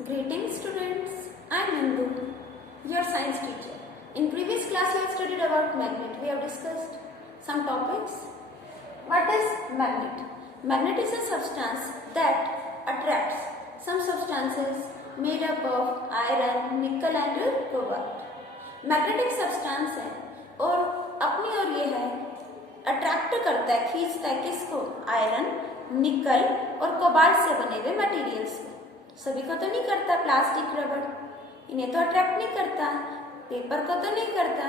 Greetings students, I am Nandu, your science teacher. In previous class we have studied about magnet. We have discussed some topics. What is magnet? Magnet is a substance that attracts some substances made up of iron, nickel and cobalt. Magnetic substance है और अपनी ओर ये है attract करता है, खींचता है किसको? आयरन, निकल और कोबाल्ट से बने हुए मटेरियल्स को। सभी को तो नहीं करता, प्लास्टिक, रबड़, इन्हें तो अट्रैक्ट नहीं करता, पेपर को तो नहीं करता,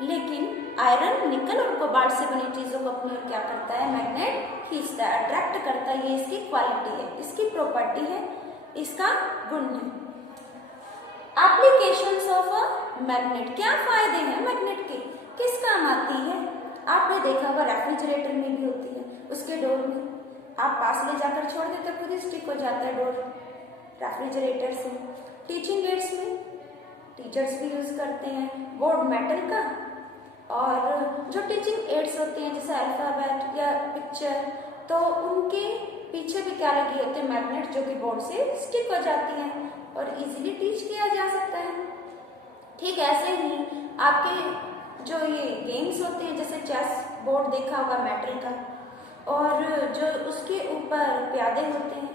लेकिन आयरन, निकल और कोबाल्ट से बनी चीजों को अपनी ओर क्या करता है? मैग्नेट खींचता है, अट्रैक्ट करता है। ये इसकी क्वालिटी है, इसकी प्रॉपर्टी है, इसका गुण है। एप्लीकेशंस ऑफ मैग्नेट, क्या फायदे हैं मैग्नेट के, किस काम आती है? आपने देखा होगा रेफ्रिजरेटर में भी होती है, उसके डोर में आप पास ले जाकर छोड़ देते, खुद ही स्टिक हो जाता है डोर रेफ्रिजरेटर से। टीचिंग एड्स में टीचर्स भी यूज करते हैं बोर्ड मेटल का, और जो टीचिंग एड्स होते हैं जैसे अल्फाबेट या पिक्चर, तो उनके पीछे भी क्या लगी होती है? मैग्नेट, जो कि बोर्ड से स्टिक हो जाती है और इजीली टीच किया जा सकता है। ठीक ऐसे ही आपके जो ये गेम्स होते हैं जैसे चेस बोर्ड देखा होगा मेटल का, और जो उसके ऊपर प्यादे होते हैं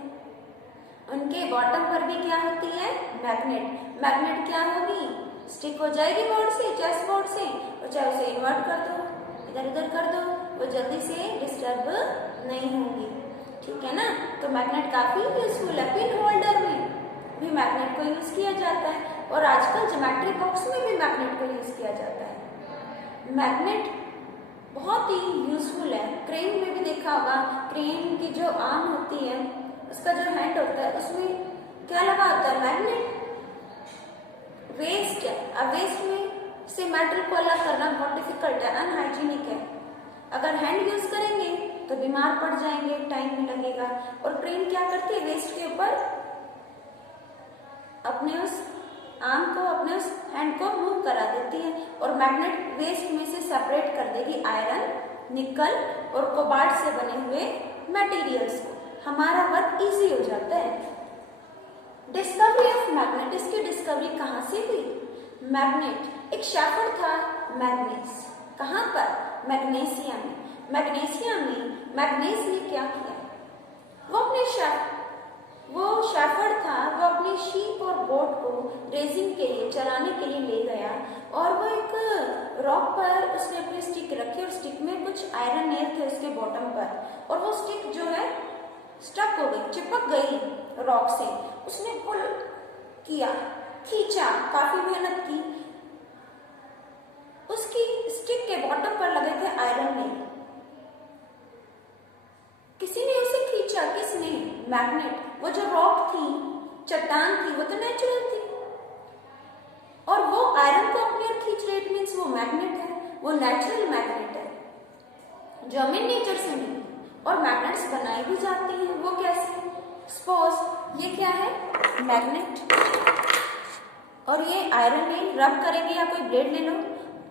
उनके बॉटम पर भी क्या होती है? मैग्नेट। मैग्नेट क्या होगी? स्टिक हो जाएगी बोर्ड से, चेस बोर्ड से, और चाहे उसे इन्वर्ट कर दो, इधर उधर कर दो, वो जल्दी से डिस्टर्ब नहीं होंगी। ठीक है ना? तो मैग्नेट काफी यूजफुल है। पिन होल्डर में भी मैग्नेट को यूज किया जाता है और आजकल ज्योमेट्री बॉक्स में भी मैग्नेट को यूज किया जाता है। मैग्नेट बहुत ही यूजफुल है। क्रेन में भी देखा होगा, क्रेन की जो आर्म होती है, उसका जो हैंड होता है, उसमें क्या लगा होता है? मैग्नेट। वेस्ट है, अब वेस्ट में से मेटल को अलग करना बहुत डिफिकल्ट है, अनहाइजीनिक है। अगर हैंड यूज करेंगे तो बीमार पड़ जाएंगे, टाइम भी लगेगा। और ट्रेन क्या करती है? वेस्ट के ऊपर अपने उस आर्म को, अपने उस हैंड को मूव करा देती है और मैग्नेट वेस्ट में से सेपरेट कर देगी आयरन, निकल और कोबाल्ट से बने हुए मटेरियल्स को। हमारा वर्क इजी हो जाता है। डिस्कवरी ऑफ मैग्नेट, इसकी डिस्कवरी कहाँ से हुई? मैग्नेट, एक शेफर्ड था मैग्नीज, कहाँ पर? मैग्नेशिया में। मैग्नेशिया में मैग्नीज ने क्या किया? वो शेफर्ड था, वो अपने शीप और गोट को रेसिंग के लिए, चराने के लिए ले गया, और वो एक रॉक पर उसने अपनी स्टिक रखी और स्टिक में कुछ आयरन नेल थे उसके बॉटम पर, और वो स्टिक जो है स्टक हो गई, चिपक गई रॉक से। उसने पुल किया, खींचा, काफी मेहनत की, उसकी स्टिक के बॉटम पर लगे थे आयरन नेल। किसी ने उसे खींचा, किसने? मैग्नेट। वो जो रॉक थी, चट्टान थी, वो तो नेचुरल थी, और वो आयरन को अपनी ओर खींच रही, इट मींस वो मैग्नेट है, वो नेचुरल मैग्नेट है जो हमें नेचर से मिली। और मैग्नेट्स बनाई भी जाती हैं, वो कैसे? सपोज ये क्या है? मैग्नेट, और ये आयरन नेल रब करेंगे या कोई ब्लेड ले लो,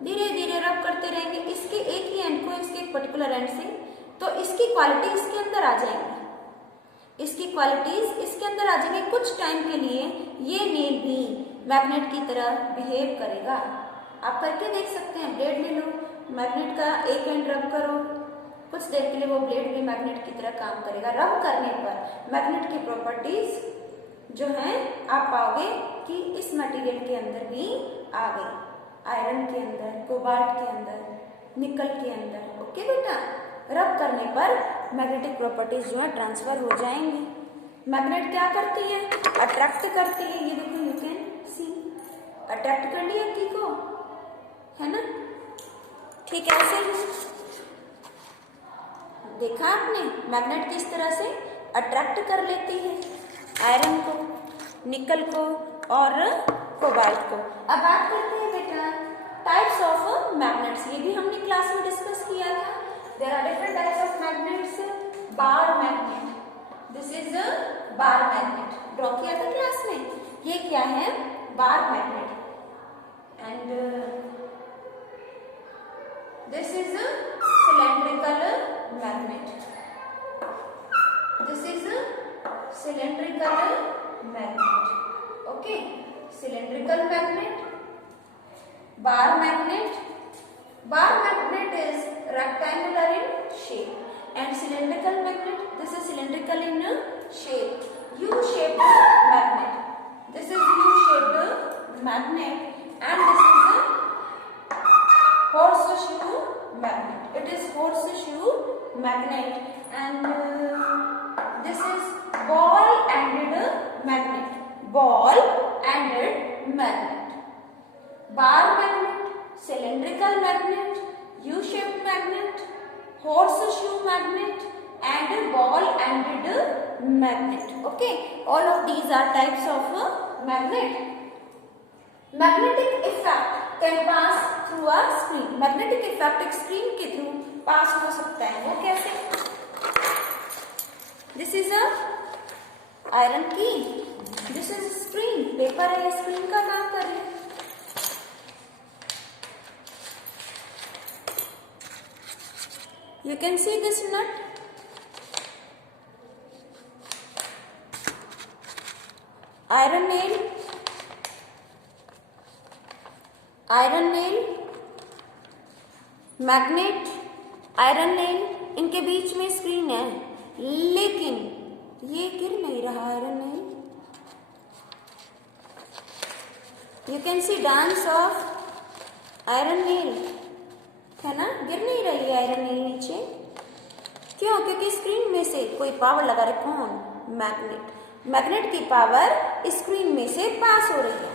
धीरे धीरे रब करते रहेंगे इसके एक ही एंड को, इसके एक पर्टिकुलर एंड से, तो इसकी क्वालिटी इसके अंदर आ जाएंगी, इसकी क्वालिटीज इसके अंदर आ जाएंगे। कुछ टाइम के लिए ये नेल भी मैग्नेट की तरह बिहेव करेगा। आप करके देख सकते हैं। ब्लेड ले लो, मैग्नेट का एक एंड रब करो, कुछ देर के लिए वो ब्लेड भी मैग्नेट की तरह काम करेगा। रब करने पर मैग्नेट की प्रॉपर्टीज जो हैं आप पाओगे कि इस मटेरियल के अंदर भी आ गई, आयरन के अंदर, कोबाल्ट के अंदर, निकल के अंदर। ओके बेटा, रब करने पर मैग्नेटिक प्रॉपर्टीज जो है ट्रांसफर हो जाएंगी। मैग्नेट क्या करती है? अट्रैक्ट करती है। ये देखो, यू कैन सी, अट्रैक्ट कर लिया की को, है ना? ठीक है, ऐसे ही देखा आपने, मैग्नेट किस तरह से अट्रैक्ट कर लेती है आयरन को, निकल को और कोबाल्ट को। अब बात करते हैं बेटा टाइप्स ऑफ मैग्नेट्स। ये भी हमने क्लास में डिस्कस किया था। There are different types of magnets. Bar magnet. This is a bar magnet. Draw किया था क्लास में। ये क्या है? bar magnet. And this is a cylindrical magnet. This is a cylindrical magnet. bar magnet. Bar magnet is rectangular in shape, and cylindrical magnet, this is cylindrical in shape. U-shaped magnet. This is U-shaped magnet, and this is a horseshoe magnet. It is horseshoe magnet, and this is ball-ended magnet. Ball-ended magnet. Bar magnet, cylindrical magnet, U-shaped magnet, horseshoe magnet, and a ball-ended magnet. Okay, all of these are types of magnet. Magnetic effect can pass through a screen. Magnetic effect एक screen के through pass हो सकता है. वो कैसे? This is a iron key. This is screen. Paper है, screen का काम कर रही है. You can see this nut. Iron nail. Iron nail. Magnet, iron nail, इनके बीच में स्क्रीन है, लेकिन ये गिर नहीं रहा iron nail. You can C dance of iron nail, है ना, गिर नहीं रही है आयरन नेल नीचे. क्यों? क्योंकि स्क्रीन में से कोई पावर लगा रहे. कौन? मैग्नेट. मैग्नेट की पावर स्क्रीन में से पास हो रही है.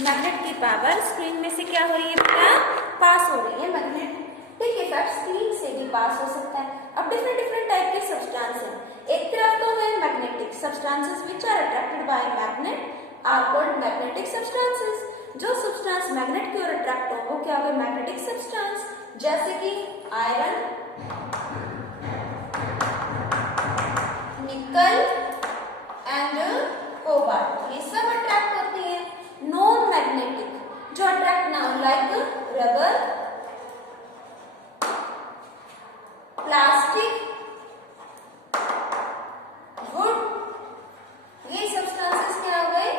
मैग्नेट की पावर स्क्रीन में से क्या हो रही है बेटा? पास हो रही है. मैग्नेटिक इफेक्ट स्क्रीन से भी पास हो सकता है. अब डिफरेंट टाइप के सब्सटेंस हैं. एक तरफ तो है magnetic substances which are attracted by magnet are called magnetic substances. जो सब्सटेंस मैग्नेट की ओर अट्रैक्ट हो वो क्या हो गए? Magnetic substance. जैसे कि आयरन, निकल एंड कोबाल्ट, ये सब अट्रैक्ट होती है. नॉन मैग्नेटिक जो अट्रैक्ट ना हो, लाइक रबर, प्लास्टिक, वुड, ये सब्सटेंसेस क्या हो गए?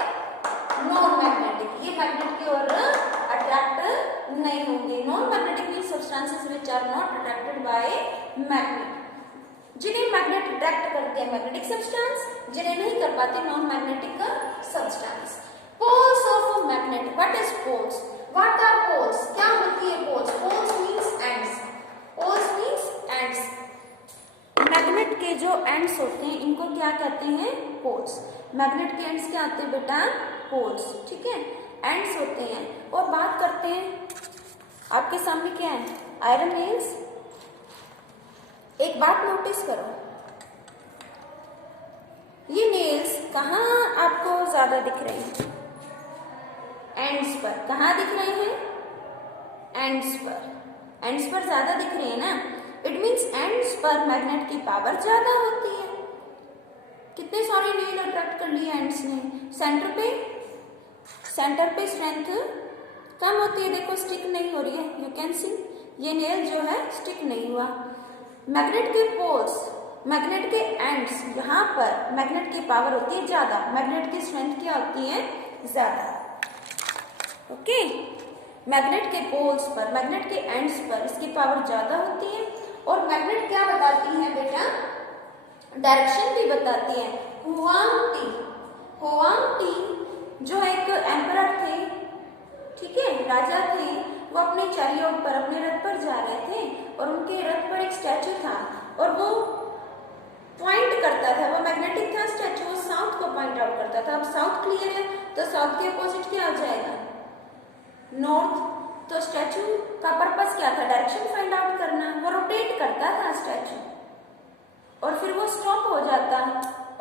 Non magnetic. ये मैग्नेट की ओर अट्रैक्ट नहीं होंगे. Non magnetic mean substances which are not attracted by magnet. जिन्हें मैग्नेट अट्रैक्ट करते हैं मैग्नेटिक सब्सटेंस, जिन्हें नहीं कर पाते non magnetic substance. Poles of magnet. What is poles? What are poles? क्या होती है poles? Poles means ends. Poles means ends. Magnet के जो एंड्स होते हैं इनको क्या कहते हैं? पोल्स. मैग्नेट के एंड्स क्या होते हैं बेटा? पोल्स. ठीक है, एंड्स होते हैं. और बात करते हैं, आपके सामने क्या है? Iron nails. एक बात नोटिस करो, ये नेल्स कहाँ आपको ज्यादा दिख रहे हैं? एंड्स पर. कहाँ दिख रहे हैं? एंड्स पर. एंड्स पर ज्यादा दिख रहे हैं ना. इट मीन्स एंड्स पर मैग्नेट की पावर ज्यादा होती है. कितने सारे नेल अट्रैक्ट कर लिए एंड्स ने. सेंटर पे स्ट्रेंथ कम होती है. देखो स्टिक नहीं हो रही है. यू कैन सी ये नेल जो है स्टिक नहीं हुआ. मैग्नेट के पोल्स, मैग्नेट के एंड्स, यहाँ पर मैग्नेट की पावर होती है ज्यादा. मैग्नेट की स्ट्रेंथ क्या होती है? ज्यादा. ओके, मैग्नेट के पोल्स पर, मैग्नेट के एंड्स पर इसकी पावर ज्यादा होती है. और मैग्नेट क्या बताती है बेटा? डायरेक्शन भी बताती है. हुआंग टी जो एक एम्परर थे, ठीक है, राजा थे, वो अपने चरियों पर, अपने रथ पर जा रहे थे और उनके रथ पर एक स्टैचू था और वो पॉइंट करता था. वो मैग्नेटिक था स्टैचू, वो साउथ को पॉइंट आउट करता था. अब साउथ क्लियर है तो साउथ के अपोजिट क्या हो जाएगा? नॉर्थ. तो स्टैचू का पर्पस क्या था? डायरेक्शन फाइंड आउट करना. वो रोटेट करता था स्टैचू और फिर वो स्टॉप हो जाता.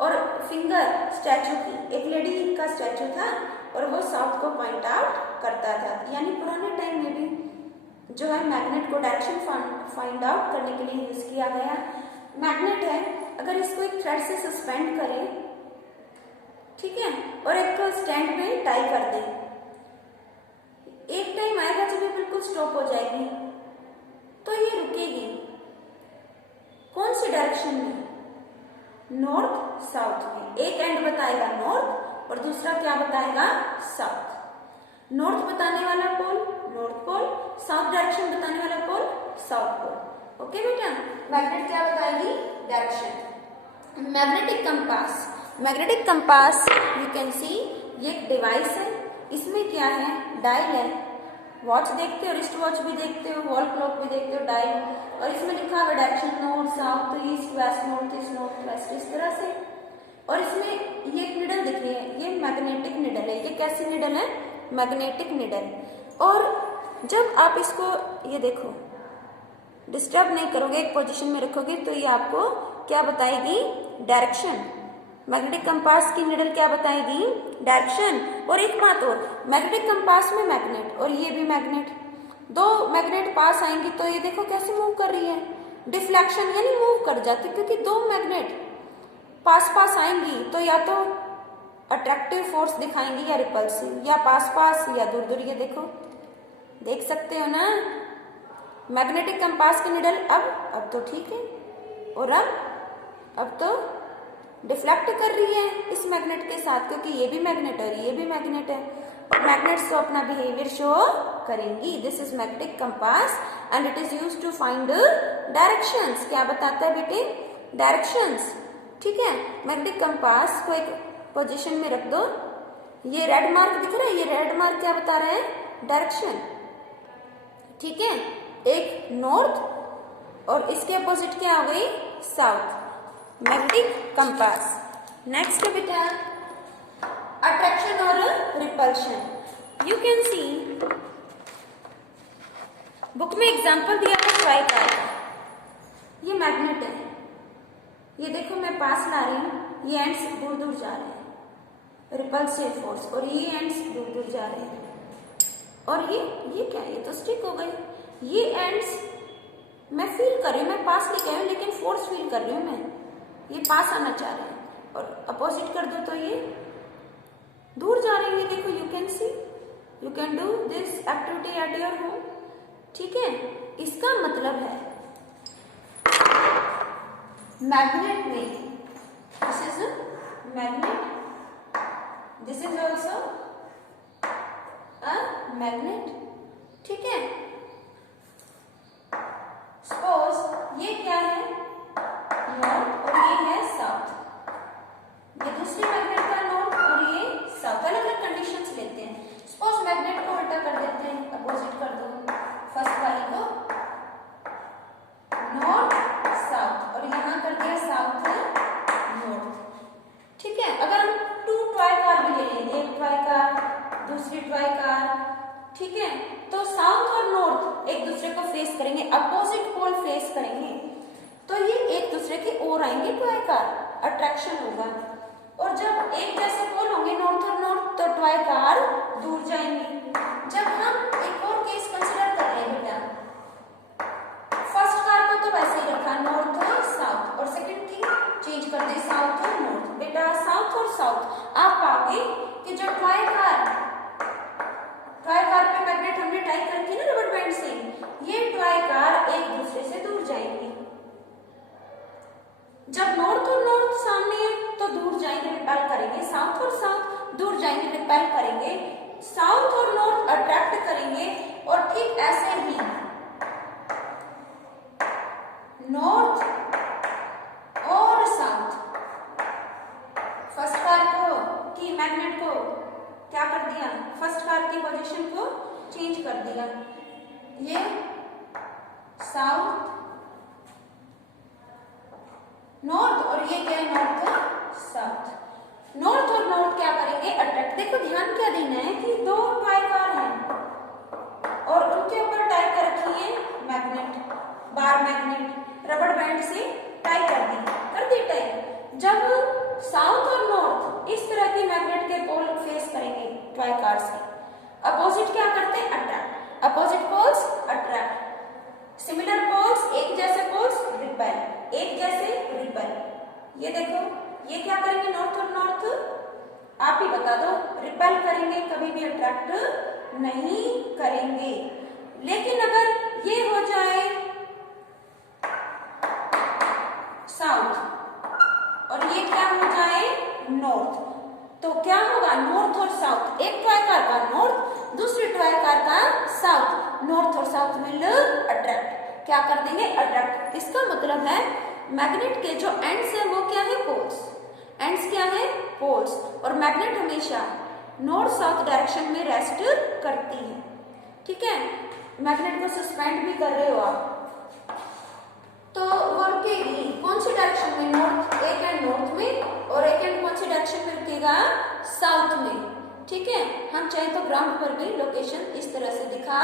और फिंगर स्टैचू की, एक लेडी का स्टैचू था और वो साउथ को पॉइंट आउट करता था. यानी पुराने टाइम में भी जो है मैग्नेट को डायरेक्शन फाइंड आउट करने के लिए यूज किया गया. मैग्नेट है, अगर इसको एक थ्रेड से सस्पेंड करें, ठीक है, और एक स्टैंड में टाई कर दें, एक टाइम आएगा जब ये बिल्कुल स्टॉप हो जाएगी तो ये रुकेगी. कौन सी डायरेक्शन में? नॉर्थ साउथ में. एक एंड बताएगा नॉर्थ और दूसरा क्या बताएगा? साउथ. नॉर्थ बताने वाला pole north pole, south direction बताने वाला पोल साउथ पोल। ओके बेटा, मैग्नेट क्या बताएगी? Direction. Magnetic compass, magnetic compass you can see, ये एक डिवाइस है, इसमें क्या है? डायल है, वॉच देखते हो, रिस्ट वॉच भी देखते हो, वॉल क्लॉक भी देखते हो, डायल, और इसमें लिखा हुआ direction north south east west north east north west, इस तरह से। और इसमें ये एक निडल दिख रही है, ये मैग्नेटिक निडल है। ये कैसी निडल है? Magnetic needle. और जब आप इसको ये देखो डिस्टर्ब नहीं करोगे, एक पोजीशन में रखोगे, तो ये आपको क्या बताएगी? डायरेक्शन। मैग्नेटिक कंपास की निडल क्या बताएगी? डायरेक्शन। और एक बात और, मैग्नेटिक कंपास में मैग्नेट और ये भी मैग्नेट, दो मैग्नेट पास आएंगी तो ये देखो कैसे मूव कर रही है, डिफ्लेक्शन यानी मूव कर जाती, क्योंकि दो मैग्नेट पास पास आएंगी तो या तो अट्रैक्टिव फोर्स दिखाएंगी या रिपल्सिव, या पास पास या दूर दूर। ये देखो, देख सकते हो ना मैग्नेटिक कंपास की निडल। अब तो ठीक है, और अब तो डिफ्लेक्ट कर रही है इस मैग्नेट के साथ, क्योंकि ये भी मैग्नेट है और ये भी मैग्नेट है, और मैग्नेट्स तो अपना बिहेवियर शो करेंगी। This is magnetic compass and it is used to find directions. क्या बताता है बेटे? डायरेक्शंस। ठीक है, मैग्नेटिक कंपास को एक पोजीशन में रख दो, ये रेड मार्क दिख रहा है, ये रेड मार्क क्या बता रहा है? डायरेक्शन। ठीक है, एक नॉर्थ और इसके अपोजिट क्या हो गई? साउथ। Magnetic compass. नेक्स्ट बेटा अट्रैक्शन और repulsion. You can C book में एग्जांपल दिया है ट्राइकार का। ये मैग्नेट है, ये देखो मैं पास ला रही हूँ, ये एंड्स दूर दूर जा रहे हैं, रिपल्सिव फोर्स, और ये एंड्स दूर दूर जा रहे हैं, और ये क्या है? ये तो स्टिक हो गए। ये एंड्स मैं फील कर रही हूँ, मैं पास लेके आई हूँ, लेकिन फोर्स फील कर रही हूँ मैं, ये पास आना चाह रहे हैं, और अपोजिट कर दो तो ये दूर जा रही है। देखो, you can C, you can do this activity at your home. ठीक है, इसका मतलब है मैग्नेट में, this is magnet, this is also a magnet. ठीक है, सपोज ये क्या है? नॉर्थ और ये है साउथ, ये दूसरी मैग्नेट का नॉर्थ और ये साउथ, अलग अलग कंडीशंस लेते हैं। सपोज मैग्नेट को उल्टा कर देते हैं, अपोजिट कर दो, फर्स्ट वाली को नॉर्थ साउथ और यहाँ कर दिया साउथ नॉर्थ। ठीक है, अगर हम टू ट्राई कार भी ले लें, एक ट्राई कार दूसरी ट्राई कार, ठीक है, तो साउथ और नॉर्थ एक दूसरे को फेस करेंगे, अपोजिट पोल फेस करेंगे, तो ये एक दूसरे की ओर आएंगे ट्राई कार, अट्रैक्शन होगा। और जब एक जैसे पोल होंगे नॉर्थ और नॉर्थ, तो ट्राई कार दूर जाएंगी। जब हम एक और केस कंसिडर कर रहे हैं बेटा, फर्स्ट कार को तो वैसे ही रखा नॉर्थ और साउथ, और सेकंड थी चेंज कर दे साउथ और नॉर्थ। बेटा साउथ और साउथ आप पाओगे कि जो ट्राई कार पे मैग्नेट हमने टाई करके ना रबर बैंड से, ये ट्राई कार एक दूसरे से दूर जाएंगी। जब नॉर्थ और नॉर्थ सामने है तो दूर जाएंगे, रिपेल करेंगे, साउथ और साउथ दूर जाएंगे, रिपेल करेंगे, साउथ और नॉर्थ अट्रैक्ट करेंगे। और ठीक ऐसे ही नॉर्थ और साउथ फर्स्ट कार को की मैग्नेट को क्या कर दिया, फर्स्ट कार की पोजीशन को चेंज कर दिया, ये साउथ नॉर्थ और ये क्या है नॉर्थ साउथ। नॉर्थ और नॉर्थ क्या करेंगे, अट्रैक्ट। देखो ध्यान क्या देना है कि दो ट्राई कार हैं और उनके ऊपर टाई कर रखी है magnet, bar magnet rubber band से टाई कर दी टाई। जब साउथ और नॉर्थ इस तरह की मैग्नेट के पोल फेस करेंगे ट्राई कार से, अपोजिट क्या करते हैं, attract, opposite poles attract, similar poles एक जैसे पोल्स रिपेल, एक जैसे रिपेल। ये देखो ये क्या करेंगे, नॉर्थ और नॉर्थ, आप ही बता दो, रिपेल करेंगे, कभी भी अट्रैक्ट नहीं करेंगे। लेकिन अगर ये हो जाए साउथ और ये क्या हो जाए नॉर्थ, तो क्या होगा, नॉर्थ और साउथ, एक ट्राई कार का नॉर्थ दूसरी टॉय कार का साउथ, नॉर्थ और साउथ विल अट्रैक्ट, क्या कर देंगे, अट्रैक्ट। इसका मतलब है मैग्नेट के जो एंड्स है वो क्या है, पोल्स, एंड्स क्या है, पोल्स, और मैग्नेट हमेशा नॉर्थ साउथ डायरेक्शन में रेस्ट करती है, ठीक है। मैग्नेट को सस्पेंड भी कर रहे हो आप तो वो रुकेगी कौन सी डायरेक्शन में, नॉर्थ, एक एंड नॉर्थ में और एक एंड कौन सी डायरेक्शन में रुकेगा, साउथ में, ठीक है। हम चाहे तो ग्राउंड पर भी लोकेशन इस तरह से दिखा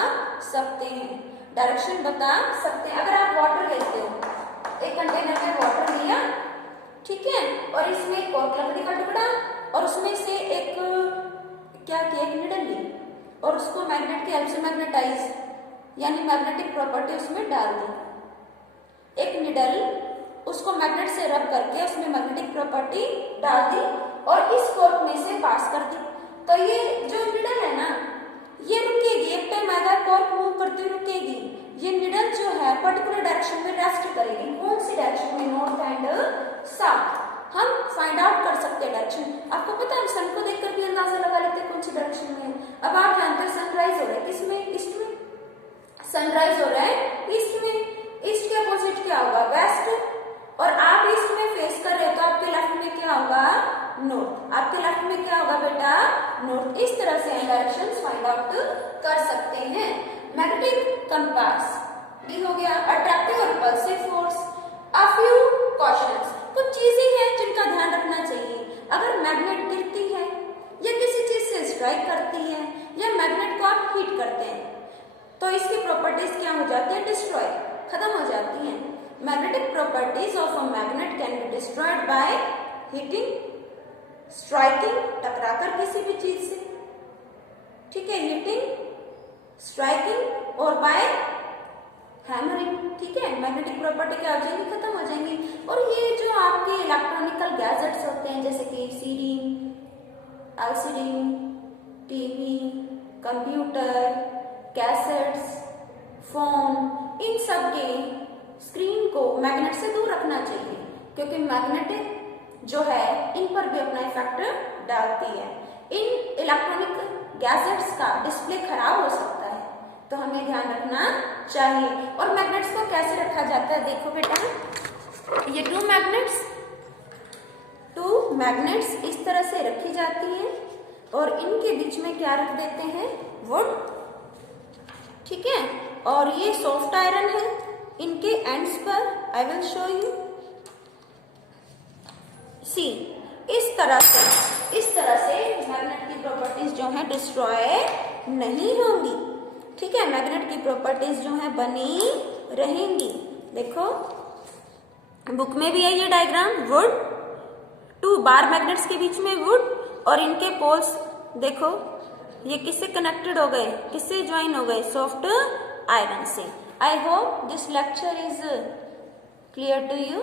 सकते हैं, डायरेक्शन बता सकते हैं। अगर आप वाटर लेते हो, एक कंटेनर में वाटर लिया, ठीक है, और इसमें एक और लकड़ी का टुकड़ा और उसमें से एक क्या किया, एक निडल ली और उसको मैग्नेट की हेल्प से मैग्नेटाइज यानी मैग्नेटिक प्रॉपर्टी उसमें डाल दी, एक निडल उसको मैग्नेट से रब करके उसमें मैग्नेटिक प्रॉपर्टी डाल दी और इस कॉर्क में से पास कर दी, तो ये जो निडल है ना ये रुकेगी, एक टाइम आएगा कॉर्क मूव करते रुकेगी, ये निडल जो है पर्टिकुलर डायरेक्शन में रेस्ट करेगी, कौन सी डायरेक्शन में, नॉर्थ एंड साउथ। हम फाइंड आउट कर सकते हैं डायरेक्शन, आपको पता है सन को देखकर भी अंदाजा लगा लेते हैं कौन सी डायरेक्शन में है। अब आप जानते हैं सनराइज हो रहा है किसमें, ईस्ट में, सनराइज हो रहा है ईस्ट में, ईस्ट के अपोजिट क्या होगा, वेस्ट, और आप ईस्ट में फेस कर रहे हो तो आपके लेफ्ट में क्या होगा, नॉर्थ, आपके लेफ्ट में क्या होगा बेटा, नॉर्थ। इस तरह से हम डायरेक्शंस फाइंड आउट कर सकते हैं। मैग्नेटिक कंपास भी हो गया, अट्रैक्टिव और repulsive force. A few cautions, कुछ चीजें हैं जिनका ध्यान रखना चाहिए। अगर मैग्नेट गिरती है या किसी चीज से स्ट्राइक करती है या मैग्नेट को आप हीट करते हैं तो इसकी प्रॉपर्टीज क्या हो जाती है, डिस्ट्रॉय, खत्म हो जाती हैं। Magnetic properties of a magnet can be destroyed by heating, striking, टकराकर किसी भी चीज से, ठीक है, हीटिंग, स्ट्राइकिंग और बाय हैमरिंग, ठीक है। मैग्नेटिक प्रॉपर्टी क्या हो जाएगी, खत्म हो जाएंगी। और ये जो आपके इलेक्ट्रॉनिकल गैजेट्स होते हैं जैसे कि CD, LCD, TV, computer, cassettes, phone, इन सब के स्क्रीन को मैग्नेट से दूर रखना चाहिए क्योंकि मैग्नेटिक जो है इन पर भी अपना इफेक्ट डालती है। इन इलेक्ट्रॉनिक गैजेट्स का डिस्प्ले खराब हो सकता है तो हमें ध्यान रखना चाहिए। और मैग्नेट्स को कैसे रखा जाता है, देखो बेटा, ये टू मैग्नेट्स इस तरह से रखी जाती है और इनके बीच में क्या रख देते हैं, वुड, ठीक है। और ये सॉफ्ट आयरन है, इनके एंड्स पर आई विल शो यू, सी इस तरह से मैग्नेट की प्रॉपर्टीज जो है डिस्ट्रॉय नहीं होंगी, ठीक है। मैग्नेट की प्रॉपर्टीज जो है बनी रहेंगी। देखो बुक में भी है ये diagram, wood, two bar magnets के बीच में वुड और इनके पोल्स देखो ये किससे कनेक्टेड हो गए, किससे ज्वाइन हो गए, सॉफ्ट आयरन से। I hope this lecture is clear to you.